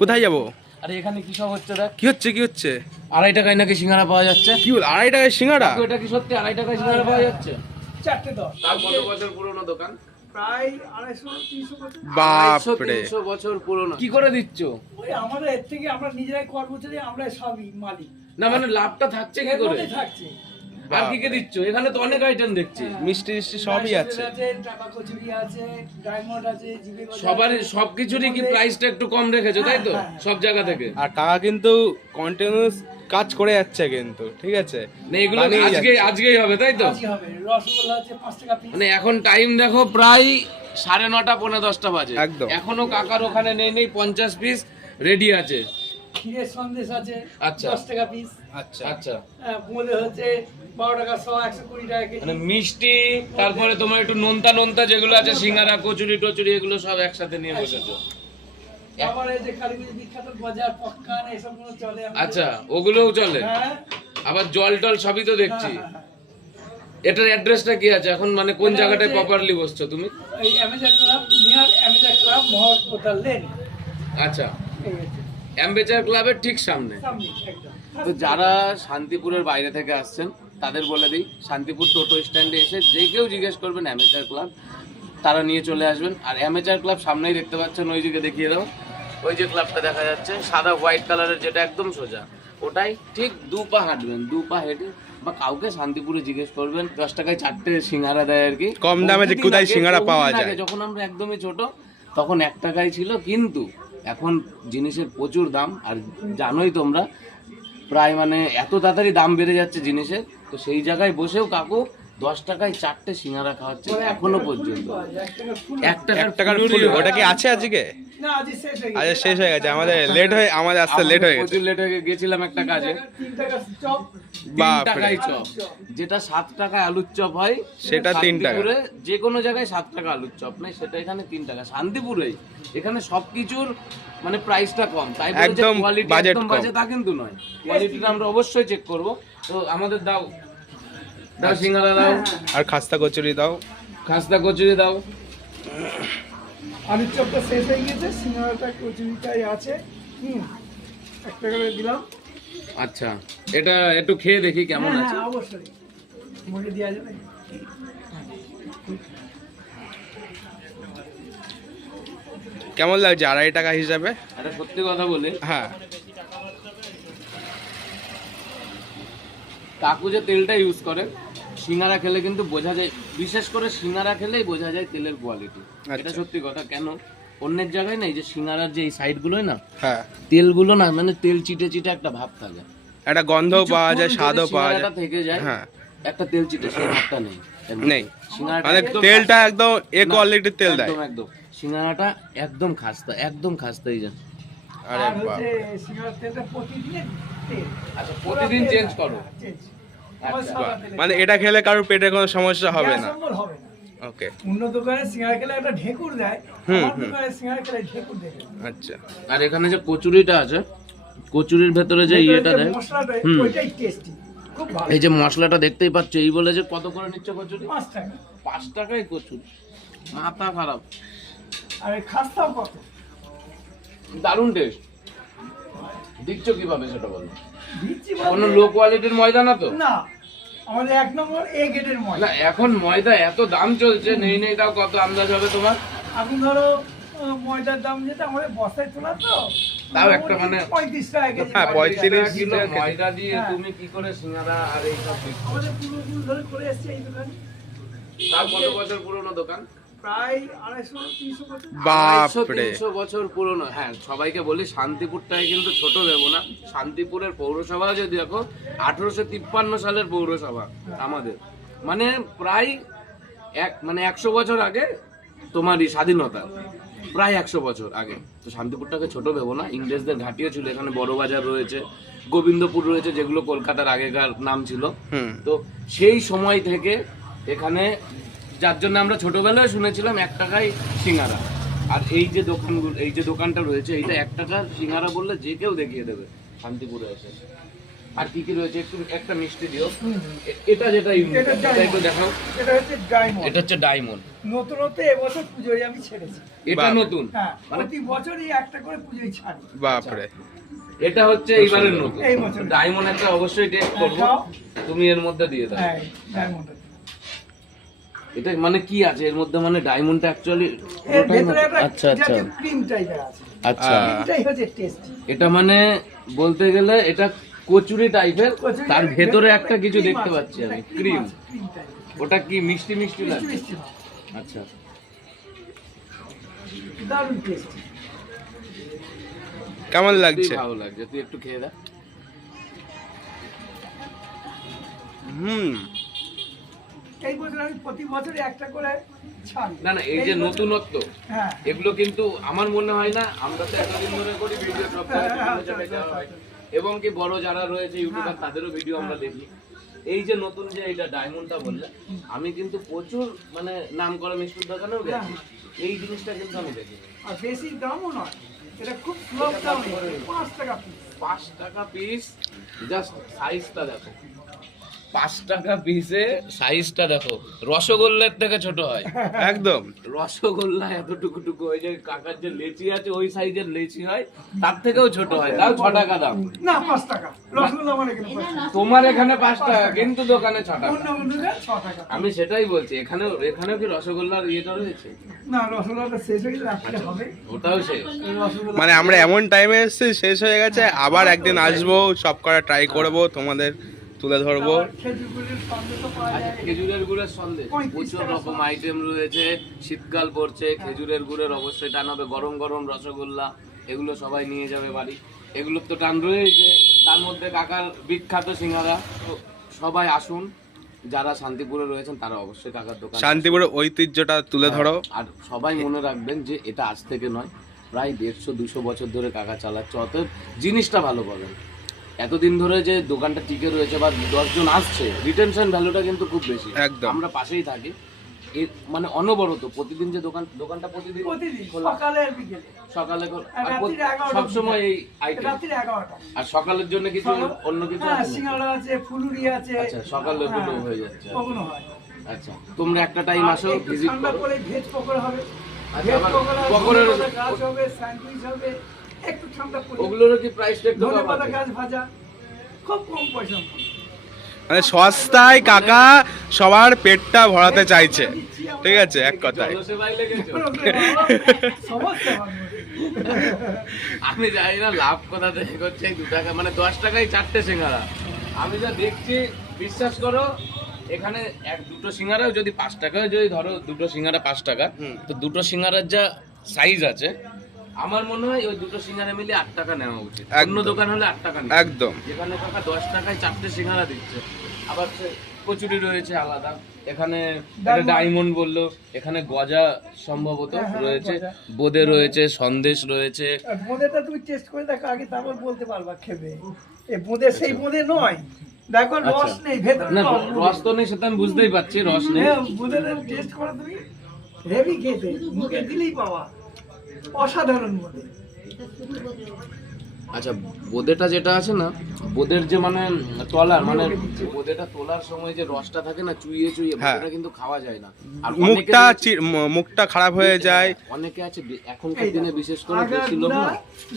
কোথায় যাবো? আরে এখানে কি সব হচ্ছে দেখ। কি হচ্ছে? 2.5 টাকায় নাকি সিঙ্গারা পাওয়া যাচ্ছে। কি বল, 2.5 টাকায় সিঙ্গারা? এটা কি সত্যি 2.5 টাকায় সিঙ্গারা পাওয়া যাচ্ছে? 4.10 তার কত বছর পুরনো দোকান? প্রায় 250-300 বছর। বাপরে, 300 বছর পুরনো। কি করে দিচ্ছ? ওই আমাদের এর থেকে আমরা নিজেরাই কর্মচারী, আমরা সবই মালিক। না মানে লাভটা থাকছে কি করে? থাকছে। আর কি কি দিচ্ছ? এখানে তো অনেক আইটেম দেখছি। মিষ্টি সবই আছে। টাকা কচুরি আছে, ডায়মন্ড আছে, জিবে গজা সবার আছে। সবকিছুরই কি প্রাইসটা একটু কম রেখেছো তাই তো? সব জায়গা থেকে। আর টাকা কিন্তু কন্টিনিউয়াস কাজ করে যাচ্ছে কিন্তু, ঠিক আছে? না এগুলো বানিয়ে আজকেই হবে তাই তো? আজকে হবে। রসগোল্লা আছে 5 টাকা পিস। মানে এখন টাইম দেখো প্রায় 9:30 পৌনে 10টা বাজে। একদম। এখনো কাকার ওখানে নেই 50 পিস রেডি আছে। ক্ষীরের সন্দেশ আছে আচ্ছা। 10 টাকা পিস। আচ্ছা আচ্ছা বলে হচ্ছে 12 টাকা 100, 120 টাকা কেজি। মানে মিষ্টি, তারপরে তোমার একটু নোনতা যেগুলো আছে, সিঙ্গারা কচুরি টচুরি, এগুলো সব একসাথে নিয়ে বসেছো। আবার এই যে কালীপুজোর বিখ্যাত বাজার পক্কান এসব গুলো চলে আমাদের। আচ্ছা ওগুলোও চলে। হ্যাঁ আবার জল টল সবই তো দেখছি। হ্যাঁ। এটার অ্যাড্রেসটা কি আছে এখন, মানে কোন এটা জায়গাটায় হচ্ছে- প্রপারলি বসছো তুমি? এই অ্যামেজা ক্লাব, নিয়ার অ্যামেজা ক্লাব, মহৎ লেন। আচ্ছা, এই হচ্ছে অ্যাম্বেচার ক্লাবের ঠিক সামনে। সামনে একদম। তো যারা শান্তিপুরের বাইরে থেকে আসছেন তাদের বলে দিই, শান্তিপুর টোটো স্ট্যান্ডে এসে যে কেউ জিজ্ঞেস করবেন অ্যামেচার ক্লাব, তারা নিয়ে চলে আসবেন। আর অ্যামেচার ক্লাব সামনেই দেখতে পাচ্ছেন, ওই দিকে দেখিয়ে দাও, ওই যে ক্লাবটা দেখা যাচ্ছে সাদা হোয়াইট কালারের, যেটা একদম সোজা, ওটাই ঠিক 2 পা হাঁটবেন, 2 পা হেঁটে বা কাউকে শান্তিপুরে জিজ্ঞেস করবেন, 10 টাকায় 4টে সিঙ্গারা দেয় আর কি। কম দামে যে কোথায় সিঙ্গারা পাওয়া যায়। যখন আমরা একদমই ছোট তখন 1 টাকায় ছিল, কিন্তু এখন জিনিসের প্রচুর দাম। আর জানোই তোমরা প্রায় মানে এত তাড়াতাড়ি দাম বেড়ে যাচ্ছে জিনিসের, তো সেই জায়গায় বসেও কাকু 10 টাকায় 4টে সিঙ্গারা খাওয়াচ্ছে এখনো পর্যন্ত। 1 টাকার ফুল, ওটা কি আছে আজকে? না আজ শেষ হয়ে আজ গেছে। শেষ হয়ে গেছে, আমাদের আসতে লেট হয়ে গেছে। প্রচুর লেট হয়ে গেছিলাম একটা কাজে। 3 টাকা চপ, 3 বাপরে। টাকায় চপ, যেটা 7 টাকায় আলুর চপ হয় সেটা 3 টাকা। শান্তিপুরে যে কোনো জায়গায় 7 টাকা আলুর চপ নেই, সেটা এখানে 3 টাকা। শান্তিপুরেই এখানে সবকিছুর মানে প্রাইসটা কম, তাই বলে যে একদম কোয়ালিটি বাজেট একদম কম। বাজে তা কিন্তু নয়। কোয়ালিটিটা আমরা অবশ্যই চেক করব। তো আমাদের দাও সিঙ্গারা দাও, আর খাস্তা কচুরি দাও। খাস্তা কচুরি দাও। আলুর চপটা শেষ হয়ে গেছে, সিঙ্গারাটা কচুরিটাই আছে। 1 টাকা করে দিলাম। আচ্ছা, এটা একটু খেয়ে দেখি কেমন হ্যাঁ, আছে। হ্যাঁ, অবশ্যই মুখে দেওয়া যাবে। কেমন লাগছে 2.5 টাকা হিসাবে? এটা সত্যি কথা বলি, হ্যাঁ। কাকু যে তেলটা ইউজ করে সিঙ্গারা খেলে কিন্তু বোঝা যায়, বিশেষ করে সিঙ্গারা খেলেই বোঝা যায় তেলের কোয়ালিটি। এটা সত্যি কথা। কেন অন্যের জায়গায় না, এই যে সিঙ্গারার যে এই সাইড গুলোই না, হ্যাঁ, তেলগুলো না মানে তেল চিটে চিটে একটা ভাব থাকে, একটা গন্ধও পাওয়া যায়, কিছুক্ষণ স্বাদও যদি পাওয়া সিঙ্গারাটা যায়। থেকে যায়, হ্যাঁ, একটা তেল চিটে সেই ভাবটা নেই। নেই। সিঙ্গারাটা মানে একদম তেলটা একদম কোয়ালিটির তেল দেয়। একদম একদম সিঙ্গারাটা একদম খাস্তা এই যে। আরে আর বাহ, হচ্ছে সিঙ্গারার তেলটা প্রতিদিনের তেল। আচ্ছা, প্রতিদিন চেঞ্জ করো। চেঞ্জ। আচ্ছা, সাদা বাহ। তেলের মানে এটা খেলে কারোর পেটের কোনো সমস্যা হবে গ্যাস না। অম্বল হবে না। ওকে, অন্য দোকানে সিঙ্গারা খেলে একটা ঢেকুর দেয়, আমার দোকানে সিঙ্গারা খেলে ঢেকুর দেবে না। আচ্ছা। আর এখানে যে কচুরিটা আছে, কচুরির ভেতরে যে ইয়েটা দেয়, মশলাটা হুম। ওইটাই টেস্টি, খুব ভালো। এই যে মশলাটা দেখতেই পাচ্ছ, এই বলে যে কত করে নিচ্ছে কচুরি? 5 টাকা। 5 টাকায় কচুরি, মাথা খারাপ। আর এই খাস্তাও কত? দারুণ টেস্ট। দিচ্ছ কিভাবে সেটা বলো? দিচ্ছি কোনো বলতে- লো কোয়ালিটির ময়দা না তো? না, আমাদের 1 নম্বর এ গেটের ময়দা। না এখন ময়দা এত দাম চলছে, নেই তাও কত আন্দাজ হবে তোমার? এখন ধরো ময়দার দাম যেটা আমাদের বস্তায় তোলা তো, তাও একটা মানে 35 টাকা কেজি। হ্যাঁ, 35 টাকা 35 কিলো টাকা কেজি। ময়দা দিয়ে হ্যাঁ। তুমি কি করে সিঙ্গারা আর এই সব দিচ্ছ? আমাদের পূর্বপুরুষ ধরে করে এসছে এই দোকানে। তার কত বছর পুরনো দোকান? প্রায় 250-300 বছর। বাপরে, 300 বছর পুরনো। হ্যাঁ, সবাইকে বলি শান্তিপুরটাকে কিন্তু ছোট দেবো না। শান্তিপুরের পৌরসভা যদি দেখো 1853 সালের পৌরসভা আমাদের, মানে প্রায় 100 বছর আগে তোমারই স্বাধীনতা, প্রায় 100 বছর আগে। তো শান্তিপুরটাকে ছোট ভেবো না। ইংরেজদের ঘাঁটিও ছিল এখানে, বড় বাজার রয়েছে, গোবিন্দপুর রয়েছে, যেগুলো কলকাতার আগেকার নাম ছিল। হুম। তো সেই সময় থেকে এখানে, যার জন্য আমরা ছোটবেলায় শুনেছিলাম 1 টাকায় সিঙ্গারা। আর এই যে দোকানটা রয়েছে, এইটা 1 টাকার সিঙ্গারা বললে যে কেউ দেখিয়ে দেবে শান্তিপুরে এসে। আর কি কি রয়েছে একটু একটা মিষ্টি দিও। এটা যেটা ইউনিক, এটা এটা একটু দেখাও। এটা হচ্ছে ডায়মন্ড। এটা হচ্ছে ডায়মন্ড, নতুনত্ব এবছর পুজোয় আমি ছেড়েছি। এটা বাহ। নতুন। হ্যাঁ, মানে প্রতি বছরই একটা করে পুজোয় ছাড়ি। বাপরে, এটা হচ্ছে এইবারের নতুন। এই বছর। ডায়মন্ড একটা অবশ্যই টেস্ট করবো, খাও। তুমি এর মধ্যে দিয়ে দাও। হ্যাঁ, ডায়মন্ড। এটা মানে কি আছে এর মধ্যে, মানে ডায়মন্ডটা অ্যাকচুয়ালি এর ভেতরে একটা আচ্ছা আচ্ছা ক্রিম টাইপের আছে। আচ্ছা। এটাই হচ্ছে টেস্ট। এটা মানে বলতে গেলে এটা কচুরি টাইপের, কচুরি তার টাইপের, ভেতরে ভেতরে একটা কিছু cream দেখতে আছে, পাচ্ছি আমি, এটা ক্রিম। আছে, cream type-এর। ওটা কি মিষ্টি মিষ্টি লাগে? মিষ্টি হয়। আচ্ছা, দারুণ টেস্ট। কেমন খুবই লাগছে? ভালো লাগছে, তুই একটু খেয়ে দেখ। হুম, এই বছর আমি প্রতি বছরই একটা করে ছাড়ি। না না, এই যে বছর- নতুনত্ব, হ্যাঁ, এগুলো কিন্তু আমার মনে হয় না, আমরা তো এতদিন ধরে করি ভিডিও, সব জায়গায় দেওয়া হয়, এবং কি বড় যারা রয়েছে ইউটিউবার তাদেরও ভিডিও আমরা দেখি। এই যে নতুন যে এটা ডায়মন্ডটা বললে, আমি কিন্তু প্রচুর মানে নাম করা মিষ্টির দোকানেও গেছি, এই জিনিসটা কিন্তু আমি দেখি। আর বেশি দামও নয়, এটা খুব সুলভ দাম, 5 টাকা পিস। 5 টাকা পিস, জাস্ট সাইজটা দেখো, 5 টাকা পিসে সাইজটা দেখো, রসগোল্লার থেকে ছোট হয়। একদম। রসগোল্লা এতটুকু টুকু, ওই যে কাকার যে লেচি আছে ওই সাইজের লেচি হয়, তার থেকেও ছোট হয়, তাও 6 টাকা দাম। না, 5 টাকা। রসগোল্লা আমার এখানে 5 টাকা। তোমার এখানে 5 টাকা, কিন্তু দোকানে 6 টাকা। অন্য দোকানে 6 টাকা। আমি সেটাই বলছি, এখানেও কি রসগোল্লার ইয়েটা রয়েছে? না, রসগোল্লাটা শেষ হয়ে রাখতে হবে। ওটাও শেষ। রসগোল্লা মানে আমরা এমন টাইমে এসেছি শেষ হয়ে গেছে, আবার একদিন আসবো, সব করা ট্রাই করবো, তোমাদের তুলে ধরবো। আবার খেজুরের সন্দেশও পাওয়া আচ্ছা, যায়। খেজুরের গুড়ের সন্দেশ, 35 প্রচুর টাকা রকম আইটেম রয়েছে, শীতকাল পড়ছে, খেজুরের গুড়ের অবশ্যই টান হবে, গরম গরম রসগোল্লা, এগুলো সবাই নিয়ে যাবে বাড়ি, এগুলোর তো টান রয়েছে। তার মধ্যে কাকার বিখ্যাত সিঙ্গারা, তো সবাই আসুন, যারা শান্তিপুরে রয়েছেন তারা অবশ্যই কাকার দোকান শান্তিপুরের ঐতিহ্যটা তুলে ধরো। আর সবাই মনে রাখবেন যে এটা আজ থেকে নয়, প্রায় 150-200 বছর ধরে কাকা চালাচ্ছে, অতএব জিনিসটা ভালো পাবেন। এতদিন ধরে যে দোকানটা টিকে রয়েছে বা 10 জন আসছে, রিটেনশন ভ্যালুটা কিন্তু খুব বেশি। একদম। আমরা পাশেই থাকি, মানে অনবরত প্রতিদিন যে দোকানটা প্রতিদিন প্রতিদিন খোলা, সকালে আর বিকেলে। সকালে আর রাত্রির 11টা সবসময় এই আইটেম। রাত্রির 11টা। আর সকালের জন্য কিছু অন্য কিছু হ্যাঁ, আছে? সিঙ্গাড়া আছে, ফুলুরি আছে। আচ্ছা, সকালে হ্যাঁ, দুটো হয়ে যাচ্ছে। ওগুলো হয়। আচ্ছা, তোমরা একটা টাইম আর আসো, একটু ভিজিট ঠান্ডা করো। পরে ভেজ পকোড়া হবে। আচ্ছা, ভেজ আবার পকোড়া, পকোড়ার- ধনেপাতা গাছ হবে, স্যান্ডউইচ হবে। একটু ঠান্ডা পরে ওগুলোরও কি প্রাইসটা একটু কম ধনেপাতা আছে? গাছ ভাজা, খুব কম পয়সা। মানে সস্তায় কাকা সবার পেটটা ভরাতে চাইছে, ঠিক আছে, এক কথায়। জলসেবায় লেগেছো? সমস্যা হবে। আমি জানি না লাভ কোথা থেকে করছে, এই 2 টাকা মানে 10 টাকায় 4টে সিঙ্গারা। আমি যা দেখছি, বিশ্বাস করো, এখানে দুটো সিঙ্গারাও যদি 5 টাকায় যদি ধরো, দুটো সিঙ্গারা 5 টাকা, তো দুটো সিঙ্গারার যা সাইজ আছে, আমার মনে হয় ওই দুটো সিঙ্গারা মিলে 8 টাকা নেওয়া উচিত। অন্য একদম। দোকান হলে 8 টাকা নেবে। একদম। যেখানে কাকা 10 টাকায় 4টে সিঙ্গারা দিচ্ছে। আবার কচুরি রয়েছে আলাদা, এখানে ডায়মন্ড বললো, এখানে গজা সম্ভবত হ্যাঁ, রয়েছে, গজা। বোঁদে রয়েছে, সন্দেশ রয়েছে। আর বোঁদেটা তুমি টেস্ট করে দেখো আগে, তারপর বলতে পারবা খেবে। এই বোঁদে সেই বোঁদে নয়, দেখো রস নেই ভেতরে। না, রস তো নেই, সেটা আমি বুঝতেই পারছি, রস নেই। বোঁদেটা টেস্ট করো তুমি, হেভি খেতে, মুখে দিলেই পাওয়া, অসাধারণ বোঁদে। আচ্ছা, বোঁদেটা যেটা আছে না, বোঁদের যে মানে তলার মানে বোঁদেটা তোলার সময় যে রসটা থাকে না, চুইয়ে চুইয়ে, হ্যাঁ। বোঁদেটা কিন্তু খাওয়া যায় না। আর মুখটা মুখটা খারাপ হয়ে যায়। অনেকে আছে এখনকার দিনে বিশেষ করে বেশি লোক না,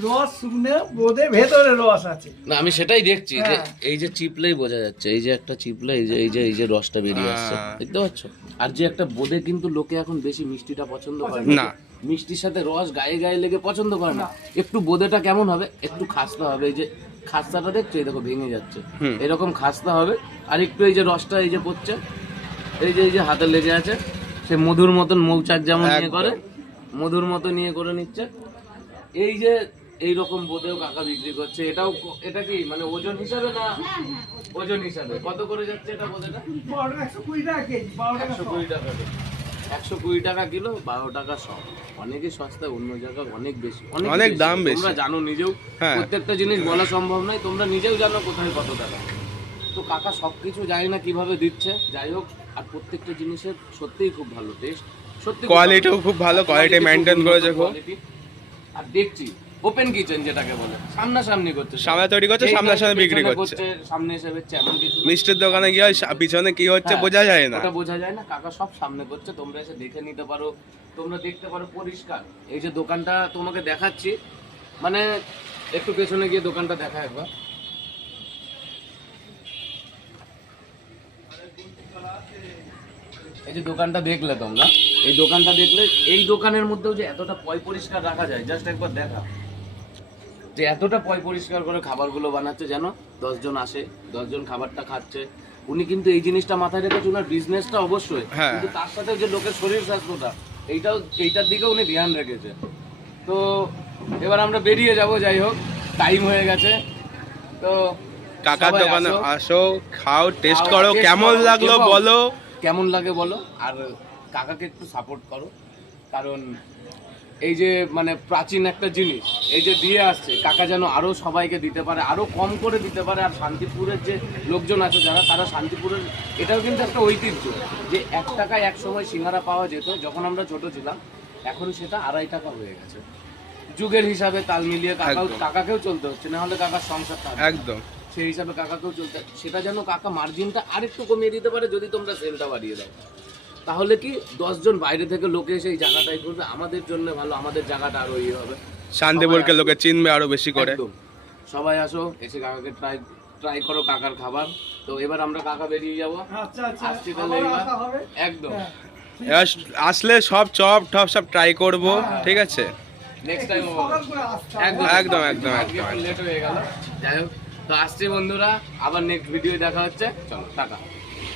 রস শুকনো, বোঁদে ভেতরে রস আছে। না আমি সেটাই দেখছি যে হ্যাঁ। এই যে চিপলেই বোঝা যাচ্ছে, এই যে একটা চিপলে, এই যে রসটা বেরিয়ে আসছে, দেখতে পাচ্ছ? আর যে একটা বোঁদে, কিন্তু লোকে এখন বেশি মিষ্টিটা পছন্দ করে না। মিষ্টির সাথে রস গায়ে গায়ে লেগে পছন্দ করে না। একটু বোঁদেটা কেমন হবে, একটু খাস্তা হবে, এই যে খাস্তাটা দেখছো, এই দেখো ভেঙে যাচ্ছে, এরকম খাস্তা হবে। আর একটু এই যে রসটা এই যে পড়ছে, এই যে হাতে লেগে আছে, সে মধুর মতন মৌচাক যেমন নিয়ে একদম। করে, মধুর মতো নিয়ে করে নিচ্ছে। এই যে এইরকম বোঁদেও কাকা বিক্রি করছে। এটা কি মানে ওজন হিসাবে না? ওজন হিসাবে কত করে যাচ্ছে এটা বোঁদেটা? 120 টাকা কেজি, 12 টাকা 120 টাকা কিলো। 120 টাকা কিলো, 12 টাকা সব। অনেকে সস্তা, অন্য জায়গায় অনেক বেশি, অনেক দাম বেশি। তোমরা জানো নিজেও, হ্যাঁ। প্রত্যেকটা জিনিস বলা সম্ভব নয়, তোমরা নিজেও জানো কোথায় কত টাকা। তো কাকা সবকিছু জানি না কিভাবে দিচ্ছে, যাই হোক। আর প্রত্যেকটা জিনিসের সত্যিই খুব ভালো টেস্ট, সত্যি কোয়ালিটিও খুব ভালো, কোয়ালিটি মেনটেন করেছে খুব। quality। আর দেখছি ওপেন কিচেন যেটাকে বলে, সামনাসামনি করছে, সামনে তৈরি করছে, এই সামনাসামনি বিক্রি পেছনে করছে। সামনে এসে বেচছে, এমন কিছু না। মিষ্টির দোকানে গিয়ে পিছনে কি হচ্ছে হ্যাঁ, বোঝা যায় না। ওটা বোঝা যায় না, কাকা সব সামনে করছে, তোমরা এসে দেখে নিতে পারো, তোমরা দেখতে পারো পরিষ্কার। এই যে দোকানটা তোমাকে দেখাচ্ছি, মানে একটু পেছনে গিয়ে দোকানটা দেখা একবার। এই যে দোকানটা দেখলে তোমরা, এই দোকানটা দেখলে, এই দোকানের মধ্যেও যে এতটা পরিষ্কার রাখা যায়, জাস্ট একবার দেখা, যে এতটা পরিষ্কার করে খাবারগুলো বানাচ্ছে, যেন 10 জন আসে, 10 জন খাবারটা খাচ্ছে। উনি কিন্তু এই জিনিসটা মাথায় রেখেছে, ওনার বিজনেসটা অবশ্যই, হ্যাঁ। কিন্তু তার সাথে যে লোকের শরীর স্বাস্থ্যটা, এইটার দিকে উনি ধ্যান রেখেছে। তো এবার আমরা বেরিয়ে যাব, যাই হোক টাইম হয়ে গেছে। তো কাকার সবাই দোকানে আসো, আসো, খাও, টেস্ট খাও, করো, taste কেমন করো, লাগলো এবং বলো। কেমন লাগে বলো, আর কাকাকে একটু সাপোর্ট করো, কারণ এই যে মানে প্রাচীন একটা জিনিস এই যে দিয়ে আসছে, কাকা যেন আরো সবাইকে দিতে পারে, আরো কম করে দিতে পারে। আর শান্তিপুরের যে লোকজন আছে যারা, তারা শান্তিপুরের, এটাও কিন্তু একটা ঐতিহ্য যে 1 টাকায় এক সময় সিঙ্গারা পাওয়া যেত যখন আমরা ছোট ছিলাম, এখন সেটা 2.5 টাকা হয়ে গেছে। যুগের হিসাবে তাল মিলিয়ে একদম। কাকাকেও চলতে হচ্ছে, না হলে কাকার সংসার থাকবে না। একদম। সেই হিসাবে কাকাকেও চলতে, সেটা যেন কাকা মার্জিনটা আরেকটু কমিয়ে দিতে পারে, যদি তোমরা সেলটা বাড়িয়ে দাও। তাহলে কি 10 জন বাইরে থেকে লোকে এসে এই জায়গাটাই করবে, আমাদের জন্য ভালো, আমাদের জায়গাটা আরো ইয়ে হবে। শান্তিপুরকে সবাই লোকে চিনবে আরো বেশি করে। একদম। সবাই আসো, এসে কাকাকে ট্রাই করো কাকার খাবার। তো এবার আমরা কাকা বেরিয়ে যাবো, আচ্ছা আচ্ছা, আসছি তাহলে আবার এবার। আসা হবে। একদম। হ্যাঁ। এবার আসলে সব চপ টপ সব ট্রাই করব, ঠিক আছে। নেক্সট টাইম সকাল করে আসতে হবে। একদম একদম, একদম, আজকে একদম। লেট হয়ে গেল, যাই হোক। তো আসছি বন্ধুরা, আবার নেক্সট ভিডিও দেখা হচ্ছে, চলো টাটা।